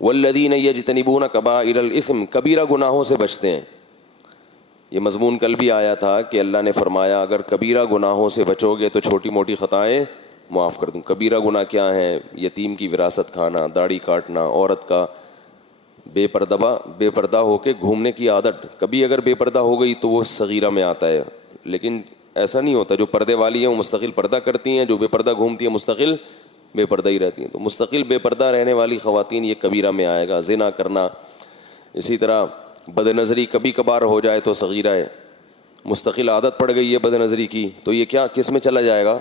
والذین یجتنبون کبائر الاثم، کبیرہ گناہوں سے بچتے ہیں. یہ مضمون کل بھی آیا تھا کہ اللہ نے فرمایا اگر کبیرہ گناہوں سے بچو گے تو چھوٹی موٹی خطائیں معاف کر دوں. کبیرہ گناہ کیا ہیں؟ یتیم کی وراثت کھانا، داڑھی کاٹنا، عورت کا بے پردہ ہو کے گھومنے کی عادت. کبھی اگر بے پردہ ہو گئی تو وہ صغیرہ میں آتا ہے، لیکن ایسا نہیں ہوتا. جو پردے والی ہیں وہ مستقل پردہ کرتی ہیں، جو بے پردہ گھومتی ہیں مستقل بے پردہ ہی رہتی ہیں. تو مستقل بے پردہ رہنے والی خواتین یہ کبیرہ میں آئے گا. زنا کرنا، اسی طرح بد نظری کبھی کبھار ہو جائے تو صغیرہ ہے. مستقل عادت پڑ گئی ہے بد نظری کی تو یہ کیا کس میں چلا جائے گا؟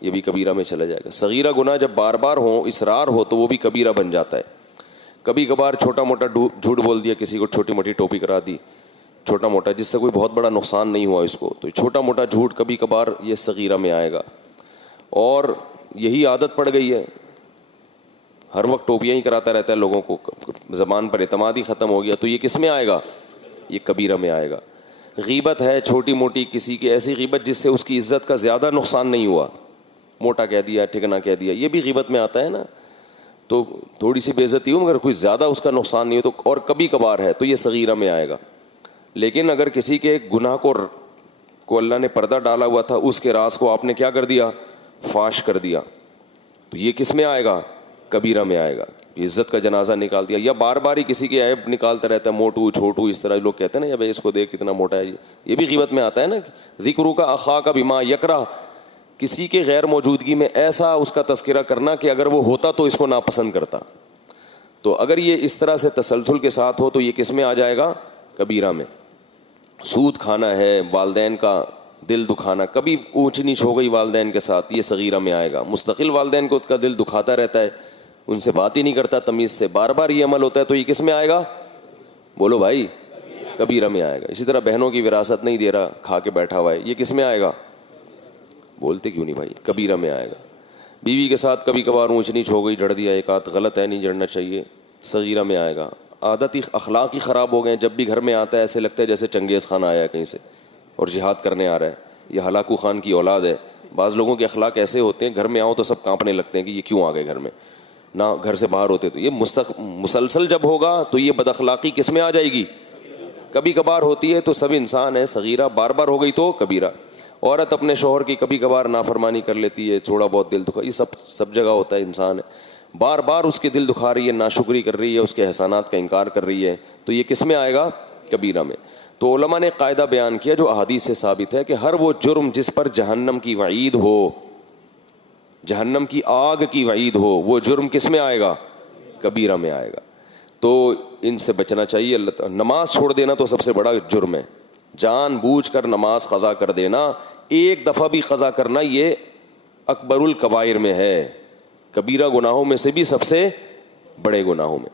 یہ بھی کبیرہ میں چلا جائے گا. صغیرہ گناہ جب بار بار ہو، اصرار ہو، تو وہ بھی کبیرہ بن جاتا ہے. کبھی کبھار چھوٹا موٹا جھوٹ بول دیا، کسی کو چھوٹی موٹی ٹوپی کرا دی، چھوٹا موٹا جس سے کوئی بہت بڑا نقصان نہیں ہوا اس کو، تو چھوٹا موٹا جھوٹ کبھی کبھار یہ صغیرہ میں آئے گا. اور یہی عادت پڑ گئی ہے، ہر وقت ٹوپیاں ہی کراتا رہتا ہے لوگوں کو، زبان پر اعتماد ہی ختم ہو گیا، تو یہ کس میں آئے گا؟ یہ کبیرہ میں آئے گا. غیبت ہے چھوٹی موٹی، کسی کی ایسی غیبت جس سے اس کی عزت کا زیادہ نقصان نہیں ہوا، موٹا کہہ دیا، ٹھکنا کہہ دیا، یہ بھی غیبت میں آتا ہے نا. تو تھوڑی سی بے عزتی ہو مگر کوئی زیادہ اس کا نقصان نہیں ہو تو، اور کبھی کبھار ہے تو یہ صغیرہ میں آئے گا. لیکن اگر کسی کے گناہ کو اللہ نے پردہ ڈالا ہوا تھا، اس کے راز کو آپ نے کیا کر دیا؟ فاش کر دیا، تو یہ کس میں آئے گا؟ کبیرہ میں آئے گا. عزت کا جنازہ نکال دیا، یا بار بار ہی کسی کے عیب نکالتا رہتا ہے، موٹو چھوٹو اس طرح لوگ کہتے ہیں نا، یا بھائی اس کو دیکھ کتنا موٹا ہے، یہ بھی غیبت میں آتا ہے نا. ذکرو کا اخا کا بما یکرہ، کسی کے غیر موجودگی میں ایسا اس کا تذکرہ کرنا کہ اگر وہ ہوتا تو اس کو ناپسند کرتا. تو اگر یہ اس طرح سے تسلسل کے ساتھ ہو تو یہ کس میں آ جائے گا؟ کبیرہ میں. سود کھانا ہے، والدین کا دل دکھانا، کبھی اونچ نیچ ہو گئی والدین کے ساتھ، یہ صغیرہ میں آئے گا. مستقل والدین کو اس کا دل دکھاتا رہتا ہے، ان سے بات ہی نہیں کرتا تمیز سے، بار بار یہ عمل ہوتا ہے، تو یہ کس میں آئے گا؟ بولو بھائی، کبیرہ میں آئے گا. اسی طرح بہنوں کی وراثت نہیں دے رہا، کھا کے بیٹھا ہوا ہے، یہ کس میں آئے گا؟ بولتے کیوں نہیں بھائی؟ کبیرہ میں آئے گا. بیوی کے ساتھ کبھی کبھار اونچ نیچ ہو گئی، جڑ دیا ایک آدھ، غلط ہے، نہیں جڑنا چاہیے، صغیرہ میں آئے گا. عادت ہی اخلاق ہی خراب ہو گئے، جب بھی گھر میں آتا ہے ایسے لگتا ہے جیسے چنگیز خان آیا ہے کہیں سے اور جہاد کرنے آ رہا ہے، یہ ہلاکو خان کی اولاد ہے. بعض لوگوں کے اخلاق ایسے ہوتے ہیں، گھر میں آؤ تو سب کانپنے لگتے ہیں کہ یہ کیوں آ گئے گھر میں، نہ گھر سے باہر ہوتے. تو یہ مسلسل جب ہوگا تو یہ بد اخلاقی کس میں آ جائے گی؟ کبھی کبھار ہوتی ہے تو سب انسان ہے، صغیرہ. بار بار ہو گئی تو کبیرہ. عورت اپنے شوہر کی کبھی کبھار نافرمانی کر لیتی ہے، تھوڑا بہت دل دکھا، یہ سب جگہ ہوتا ہے. انسان ہے، بار بار اس کے دل دکھا رہی ہے، ناشکری کر رہی ہے، اس کے احسانات کا انکار کر رہی ہے، تو یہ کس میں آئے گا؟ کبیرہ میں. تو علماء نے قاعدہ بیان کیا جو احادیث سے ثابت ہے کہ ہر وہ جرم جس پر جہنم کی وعید ہو، جہنم کی آگ کی وعید ہو، وہ جرم کس میں آئے گا؟ کبیرہ میں آئے گا. تو ان سے بچنا چاہیے. اللہ تعالیٰ، نماز چھوڑ دینا تو سب سے بڑا جرم ہے. جان بوجھ کر نماز قضا کر دینا، ایک دفعہ بھی قضا کرنا، یہ اکبر الکبائر میں ہے، کبیرہ گناہوں میں سے بھی سب سے بڑے گناہوں میں.